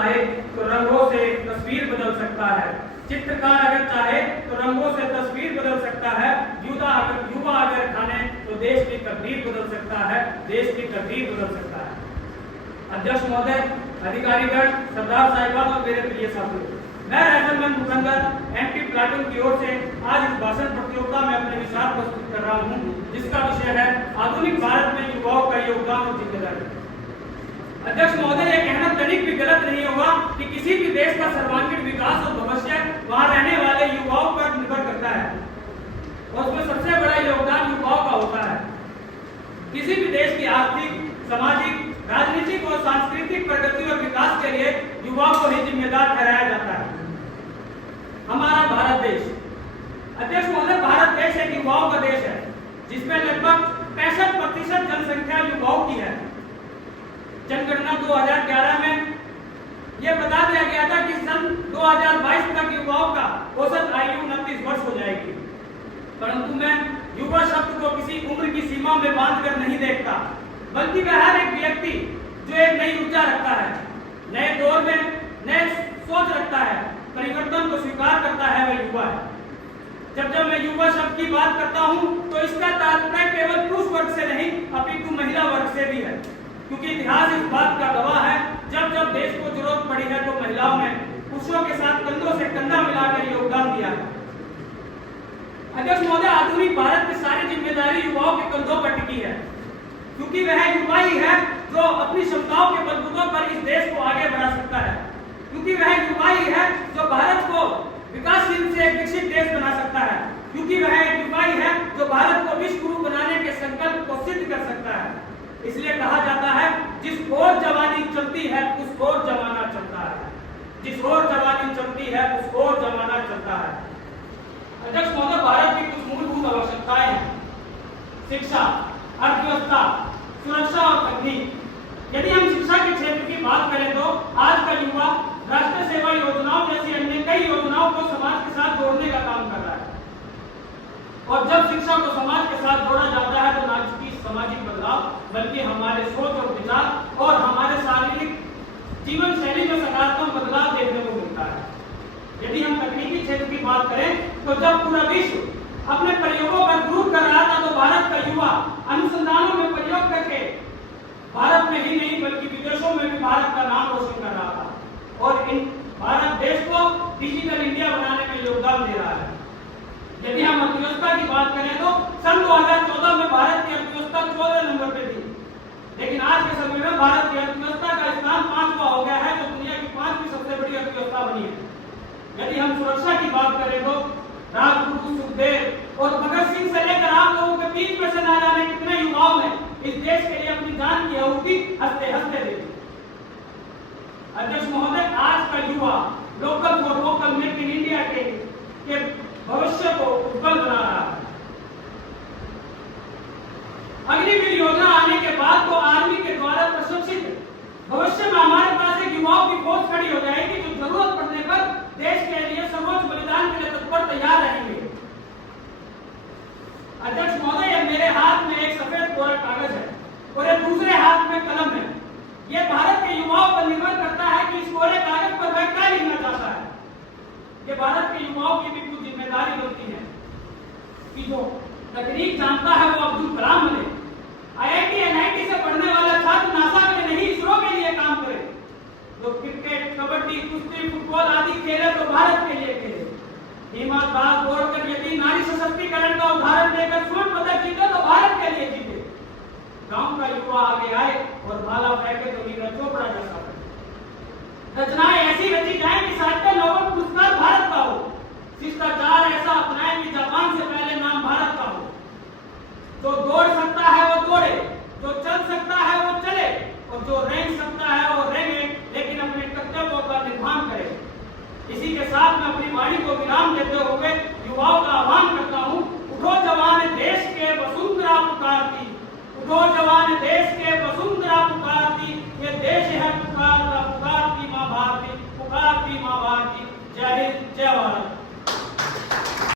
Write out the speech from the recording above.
चाहे तो रंगों से तस्वीर बदल सकता है, चित्रकार अगर चाहे तो रंगों से तस्वीर बदल सकता है, युवा अगर ठाने तो देश की तकदीर बदल सकता है, देश की तकदीर बदल सकता है। अध्यक्ष महोदय, अधिकारीगण, सरदार साहिबान और मेरे प्रिय साथियों, मैं राइफलमैन भूखंगर एमपी प्लाटून की ओर से आज इस भाषण प्रतियोगिता में अपने विचार प्रस्तुत कर रहा हूं, जिसका विषय है आधुनिक भारत में युवाओं का योगदान और जिम्मेदारी। अध्यक्ष महोदय, यह कहना तनिक भी गलत नहीं होगा कि किसी भी देश का सर्वांगीण विकास और भविष्य वहां रहने वाले युवाओं पर निर्भर करता है और उसमें सबसे बड़ा योगदान युवाओं का होता है। किसी भी देश की आर्थिक, सामाजिक, राजनीतिक और सांस्कृतिक प्रगति और विकास के लिए युवाओं को ही जिम्मेदार ठहराया जाता है। हमारा भारत देश, अध्यक्ष महोदय, भारत देश एक युवाओं का देश है जिसमें लगभग 65% जनसंख्या युवाओं की है। जनगणना 2011 में यह बता दिया गया था कि सन 2022 तक युवाओं का औसत आयु 29 वर्ष हो जाएगी, परंतु मैं युवा शब्द को किसी उम्र की सीमा में बांधकर नहीं देखता, बल्कि वह हर एक व्यक्ति जो एक नई ऊर्जा रखता है, नए दौर में नए सोच रखता है, परिवर्तन को स्वीकार करता है, वह युवा है। जब मैं युवा शब्द की बात करता हूं तो इसका तात्पर्य केवल पुरुष वर्ग से नहीं अपितु महिला वर्ग से भी है, क्योंकि इतिहास इस बात का गवाह है, जब जब देश को जरूरत पड़ी है तो महिलाओं ने पुरुषों के साथ कंधों से कंधा मिलाकर योगदान दिया है। अध्यक्ष महोदय, आधुनिक भारत की सारी जिम्मेदारी युवाओं के कंधों पर टिकी है, क्योंकि वह युवा ही है जो अपनी क्षमताओं के बलबूते पर इस देश को आगे बढ़ा सकता है, क्योंकि वह युवा ही है जो भारत को विकासशील से एक विकसित देश बना सकता है, क्योंकि वह युवा ही है जो भारत को विश्व गुरु बनाने के संकल्प को सिद्ध कर सकता है। इसलिए कहा जाता है, जिस ओर जवानी चलती है उस ओर जमाना चलता है, जिस ओर जवानी चलती है उस ओर जमाना चलता है। अध्यक्ष महोदय, भारत की कुछ मूलभूत आवश्यकताएं हैं: शिक्षा, अर्थव्यवस्था, सुरक्षा और तकनीक। यदि हम शिक्षा के क्षेत्र की बात करें तो आज का युवा राष्ट्रीय सेवा योजनाओं जैसी अन्य कई योजनाओं को समाज के साथ जोड़ने का काम कर रहा है, और जब शिक्षा को समाज के साथ जोड़ा जाता है तो न सिर्फ सामाजिक बदलाव बल्कि हमारे सोच और विचार और हमारे शारीरिक जीवन शैली में सकारात्मक बदलाव देखने को मिलता है। यदि हम तकनीकी क्षेत्र की बात करें तो जब पूरा विश्व अपने प्रयोगों पर ध्रुव कर रहा था तो भारत का युवा अनुसंधानों में प्रयोग करके भारत में ही नहीं बल्कि विदेशों में भी भारत का नाम रोशन कर रहा था और इन भारत देश को डिजिटल इंडिया बनाने में योगदान दे रहा है। यदि हम अर्थव्यवस्था की बात करें तो सन 2014 में भारत की अर्थव्यवस्था 14 नंबर पे थी, लेकिन आज के समय में भारत की अर्थव्यवस्था का स्थान 5वां हो गया है, जो दुनिया की 5वीं सबसे बड़ी अर्थव्यवस्था बनी है। यदि हम सुरक्षा की बात करें तो राजगुरु, सुखदेव और भगत सिंह से लेकर आप लोगों के बीच में से ना जाने कितने युवाओं ने इस देश के लिए अपनी जान की आहुति हंसते हंसते दी। अध्यक्ष महोदय, आज का युवा local for vocal make in India के भविष्य को उज्जवल बना रहा है। अग्निवीर योजना आने के बाद तो आर्मी के द्वारा प्रशिक्षित भविष्य में हमारे पास एक युवाओं की फौज खड़ी हो जाएगी जो जरूरत पड़ने पर देश के लिए सर्वोच्च बलिदान के लिए तत्पर तैयार रहेंगे। अध्यक्ष महोदय, मेरे हाथ में एक सफेद कोरा कागज है और एक दूसरे हाथ में कलम है। यह भारत के युवाओं पर निर्भर करता है कि इस कोरे कागज पर वह क्या लिखना चाहता है। ये भारत के युवाओं की भी कुछ जिम्मेदारी बनती है कि जो तकनीक जानता है वो अब्दुल कलाम बने, IIT NIT से पढ़ने वाला छात्र नासा के लिए नहीं इसरो के लिए काम करे, जो क्रिकेट, कबड्डी, कुश्ती, फुटबॉल आदि खेले तो भारत के लिए खेले। हिमा दास दौड़कर यदि नारी सशक्तिकरण का उदाहरण देकर स्वर्ण पदक जीते तो भारत के लिए जीते। गांव का युवा आगे आए और भाला फेंके तो नीरज चोपड़ा जैसा बने। रचनाएं ऐसी रची जाए कि साहित्य नोबेल पुरस्कार भारत का हो, शिष्टाचार ऐसा अपनाए कि जापान से पहले नाम भारत का हो। जो दौड़ सकता है वो दौड़े, जो चल सकता है वो चले और जो रेंग सकता है वो रेंगे, लेकिन अपने कर्तव्यों का निर्वहन करे। इसी के साथ मैं अपनी वाणी को विराम देते हुए युवाओं का आह्वान करता हूँ, उठो जवान देश के वसुंधरा पुकारती, उठो जवान देश के वसुंधरा पुकारती, ये देश है पुकारती माँ भारती, पुकारती माँ भारती। जय हिंद, जय भारत।